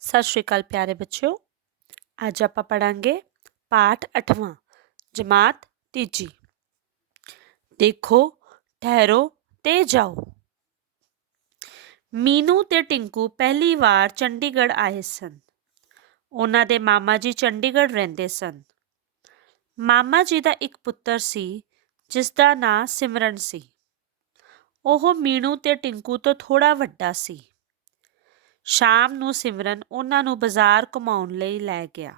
ਸਤਿ ਸ਼੍ਰੀ ਅਕਾਲ ਪਿਆਰੇ ਬੱਚਿਓ। ਅੱਜ ਆਪਾਂ ਪੜਾਂਗੇ ਪਾਠ 8ਵਾਂ ਜਮਾਤ ਤੀਜੀ। ਦੇਖੋ, ਠਹਿਰੋ ਤੇ ਜਾਓ। ਮੀਨੂ ਤੇ ਟਿੰਕੂ ਪਹਿਲੀ ਵਾਰ ਚੰਡੀਗੜ੍ਹ ਆਏ ਸਨ। ਉਹਨਾਂ ਦੇ ਮਾਮਾ ਜੀ ਚੰਡੀਗੜ੍ਹ ਰਹਿੰਦੇ ਸਨ। ਮਾਮਾ ਜੀ ਦਾ ਇੱਕ ਪੁੱਤਰ ਸੀ, ਜਿਸ ਦਾ ਨਾਂ ਸਿਮਰਨ ਸੀ। ਉਹ ਮੀਨੂ ਤੇ ਟਿੰਕੂ ਤੋਂ ਥੋੜਾ ਵੱਡਾ ਸੀ। ਸ਼ਾਮ ਨੂੰ ਸਿਮਰਨ ਉਹਨਾਂ ਨੂੰ ਬਾਜ਼ਾਰ ਘੁਮਾਉਣ ਲਈ ਲੈ ਗਿਆ।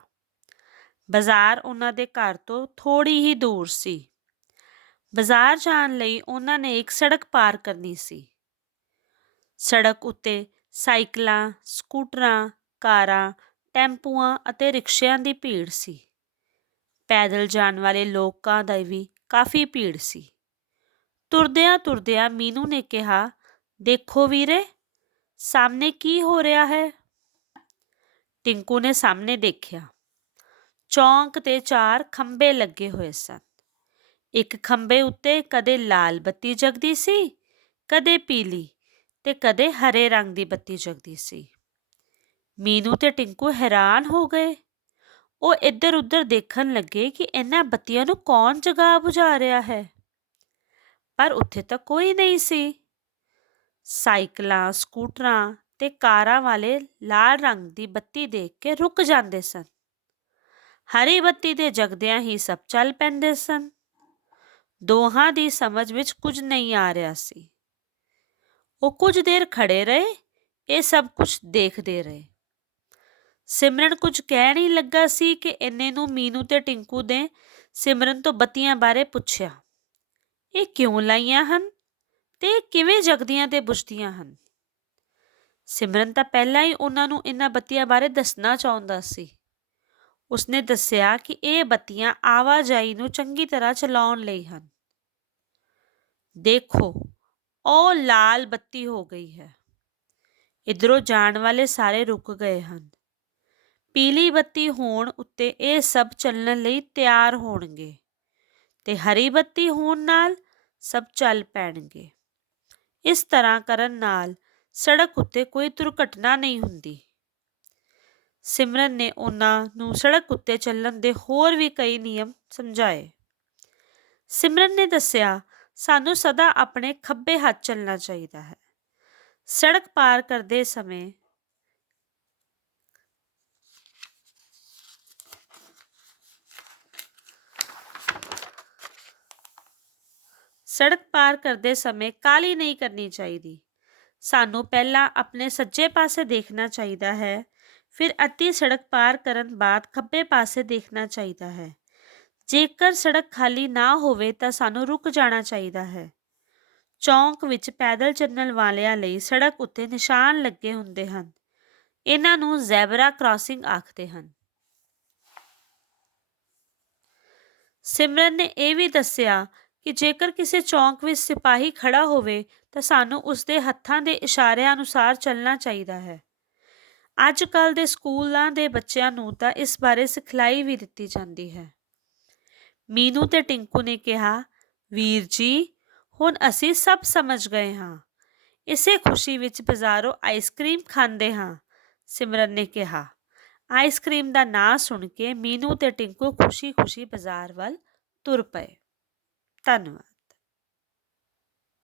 ਬਾਜ਼ਾਰ ਉਹਨਾਂ ਦੇ ਘਰ ਤੋਂ ਥੋੜੀ ਹੀ ਦੂਰ ਸੀ। ਬਾਜ਼ਾਰ ਜਾਣ ਲਈ ਉਹਨਾਂ ਨੇ ਇੱਕ ਸੜਕ ਪਾਰ ਕਰਨੀ ਸੀ। ਸੜਕ ਉੱਤੇ ਸਾਈਕਲਾਂ, ਸਕੂਟਰਾਂ, ਕਾਰਾਂ, ਟੈਂਪੂਆਂ ਅਤੇ ਰਿਕਸ਼ਿਆਂ ਦੀ ਭੀੜ ਸੀ। ਪੈਦਲ ਜਾਣ ਵਾਲੇ ਲੋਕਾਂ ਦਾ ਵੀ ਕਾਫੀ ਭੀੜ ਸੀ। ਤੁਰਦਿਆਂ ਤੁਰਦਿਆਂ ਮੀਨੂ ਨੇ ਕਿਹਾ, ਦੇਖੋ ਵੀਰੇ ਸਾਹਮਣੇ ਕੀ ਹੋ ਰਿਹਾ ਹੈ? ਟਿੰਕੂ ਨੇ ਸਾਹਮਣੇ ਦੇਖਿਆ। ਚੌਂਕ ਤੇ ਚਾਰ ਖੰਬੇ ਲੱਗੇ ਹੋਏ ਸਨ। ਇੱਕ ਖੰਬੇ ਉੱਤੇ ਕਦੇ ਲਾਲ ਬੱਤੀ ਜਗਦੀ ਸੀ, ਕਦੇ ਪੀਲੀ ਤੇ ਕਦੇ ਹਰੇ ਰੰਗ ਦੀ ਬੱਤੀ ਜਗਦੀ ਸੀ। ਮੀਨੂ ਤੇ ਟਿੰਕੂ ਹੈਰਾਨ ਹੋ ਗਏ। ਉਹ ਇੱਧਰ ਉੱਧਰ ਦੇਖਣ ਲੱਗੇ ਕਿ ਇਹਨਾਂ ਬੱਤੀਆਂ ਨੂੰ ਕੌਣ ਜਗਾ ਬੁਝਾ ਰਿਹਾ ਹੈ। ਪਰ ਉੱਥੇ ਤਾਂ ਕੋਈ ਨਹੀਂ ਸੀ। ਸਾਈਕਲਾਂ, ਸਕੂਟਰਾਂ ਤੇ ਕਾਰਾਂ ਵਾਲੇ ਲਾਲ ਰੰਗ ਦੀ ਬੱਤੀ ਦੇਖ ਕੇ ਰੁਕ ਜਾਂਦੇ ਸਨ। ਹਰੀ ਬੱਤੀ ਦੇ ਜਗਦਿਆਂ ਹੀ ਸਭ ਚੱਲ ਪੈਂਦੇ ਸਨ। ਦੋਹਾਂ ਦੀ ਸਮਝ ਵਿੱਚ ਕੁਝ ਨਹੀਂ ਆ ਰਿਹਾ ਸੀ। ਉਹ ਕੁਝ ਦੇਰ ਖੜੇ ਰਹੇ, ਇਹ ਸਭ ਕੁਝ ਦੇਖਦੇ ਰਹੇ। ਸਿਮਰਨ ਕੁਝ ਕਹਿ ਨਹੀਂ ਲੱਗਾ ਸੀ ਕਿ ਇੰਨੇ ਨੂੰ ਮੀਨੂ ਤੇ ਟਿੰਕੂ ਦੇ ਸਿਮਰਨ ਤੋਂ ਬੱਤੀਆਂ ਬਾਰੇ ਪੁੱਛਿਆ। ਇਹ ਕਿਉਂ ਲਾਈਆਂ ਹਨ? ਤੇ ਕਿਵੇਂ ਜਗਦੀਆਂ ਤੇ ਬੁਝਦੀਆਂ ਹਨ? ਸਿਮਰਨ ਤਾਂ ਪਹਿਲਾਂ ਹੀ ਉਹਨਾਂ ਨੂੰ ਇਹਨਾਂ ਬੱਤੀਆਂ ਬਾਰੇ ਦੱਸਣਾ ਚਾਹੁੰਦਾ ਸੀ। ਉਸਨੇ ਦੱਸਿਆ ਕਿ ਇਹ ਬੱਤੀਆਂ ਆਵਾਜਾਈ ਨੂੰ ਚੰਗੀ ਤਰ੍ਹਾਂ ਚਲਾਉਣ ਲਈ ਹਨ। ਦੇਖੋ, ਉਹ ਲਾਲ ਬੱਤੀ ਹੋ ਗਈ ਹੈ। ਇਧਰੋਂ ਜਾਣ ਵਾਲੇ ਸਾਰੇ ਰੁਕ ਗਏ ਹਨ। ਪੀਲੀ ਬੱਤੀ ਹੋਣ ਉੱਤੇ ਇਹ ਸਭ ਚੱਲਣ ਲਈ ਤਿਆਰ ਹੋਣਗੇ ਤੇ ਹਰੀ ਬੱਤੀ ਹੋਣ ਨਾਲ ਸਭ ਚੱਲ ਪੈਣਗੇ। ਇਸ ਤਰ੍ਹਾਂ ਕਰਨ ਨਾਲ ਸੜਕ ਉੱਤੇ ਕੋਈ ਦੁਰਘਟਨਾ ਨਹੀਂ ਹੁੰਦੀ। ਸਿਮਰਨ ਨੇ ਉਹਨਾਂ ਨੂੰ ਸੜਕ ਉੱਤੇ ਚੱਲਣ ਦੇ ਹੋਰ ਵੀ ਕਈ ਨਿਯਮ ਸਮਝਾਏ। ਸਿਮਰਨ ਨੇ ਦੱਸਿਆ, ਸਾਨੂੰ ਸਦਾ ਆਪਣੇ ਖੱਬੇ ਹੱਥ ਚੱਲਣਾ ਚਾਹੀਦਾ ਹੈ। ਸੜਕ ਪਾਰ ਕਰਦੇ ਸਮੇਂ ਸੜਕ ਪਾਰ ਕਰਦੇ ਸਮੇਂ ਕਾਲੀ ਨਹੀਂ ਕਰਨੀ ਚਾਹੀਦੀ। ਸਾਨੂੰ ਪਹਿਲਾਂ ਆਪਣੇ ਸੱਜੇ ਪਾਸੇ ਦੇਖਣਾ ਚਾਹੀਦਾ ਹੈ, ਫਿਰ ਅੱਧੀ ਸੜਕ ਪਾਰ ਕਰਨ ਬਾਅਦ ਖੱਬੇ ਪਾਸੇ ਦੇਖਣਾ ਚਾਹੀਦਾ ਹੈ। ਜੇਕਰ ਸੜਕ ਖਾਲੀ ਨਾ ਹੋਵੇ ਤਾਂ ਸਾਨੂੰ ਰੁਕ ਜਾਣਾ ਚਾਹੀਦਾ ਹੈ। ਚੌਂਕ ਵਿੱਚ ਪੈਦਲ ਚੱਲਣ ਵਾਲਿਆਂ ਲਈ ਸੜਕ ਉੱਤੇ ਨਿਸ਼ਾਨ ਲੱਗੇ ਹੁੰਦੇ ਹਨ। ਇਹਨਾਂ ਨੂੰ ਜ਼ੈਬਰਾ ਕ੍ਰਾਸਿੰਗ ਆਖਦੇ ਹਨ। ਸਿਮਰਨ ਨੇ ਇਹ ਵੀ ਦੱਸਿਆ ਕਿ ਜੇਕਰ ਕਿਸੇ ਚੌਂਕ ਵਿੱਚ ਸਿਪਾਹੀ ਖੜਾ ਹੋਵੇ, ਤਾਂ ਸਾਨੂੰ ਉਸ ਦੇ ਹੱਥਾਂ ਦੇ ਇਸ਼ਾਰਿਆਂ ਅਨੁਸਾਰ ਚੱਲਣਾ ਚਾਹੀਦਾ ਹੈ। ਅੱਜ ਕੱਲ ਦੇ ਸਕੂਲਾਂ ਦੇ ਬੱਚਿਆਂ ਨੂੰ ਤਾਂ ਇਸ ਬਾਰੇ ਸਿਖਲਾਈ ਵੀ ਦਿੱਤੀ ਜਾਂਦੀ ਹੈ। ਮੀਨੂ ਤੇ ਟਿੰਕੂ ਨੇ ਕਿਹਾ, ਵੀਰ ਜੀ, ਹੁਣ ਅਸੀਂ ਸਭ ਸਮਝ ਗਏ ਹਾਂ। ਇਸੇ ਖੁਸ਼ੀ ਵਿੱਚ ਬਾਜ਼ਾਰੋਂ ਆਈਸਕ੍ਰੀਮ ਖਾਂਦੇ ਹਾਂ, ਸਿਮਰਨ ਨੇ ਕਿਹਾ। ਆਈਸਕ੍ਰੀਮ ਦਾ ਨਾਂ ਸੁਣ ਕੇ ਮੀਨੂ ਤੇ ਟਿੰਕੂ ਖੁਸ਼ੀ-ਖੁਸ਼ੀ ਬਾਜ਼ਾਰ ਵੱਲ ਤੁਰ ਪਏ। ਧੰਨਵਾਦ।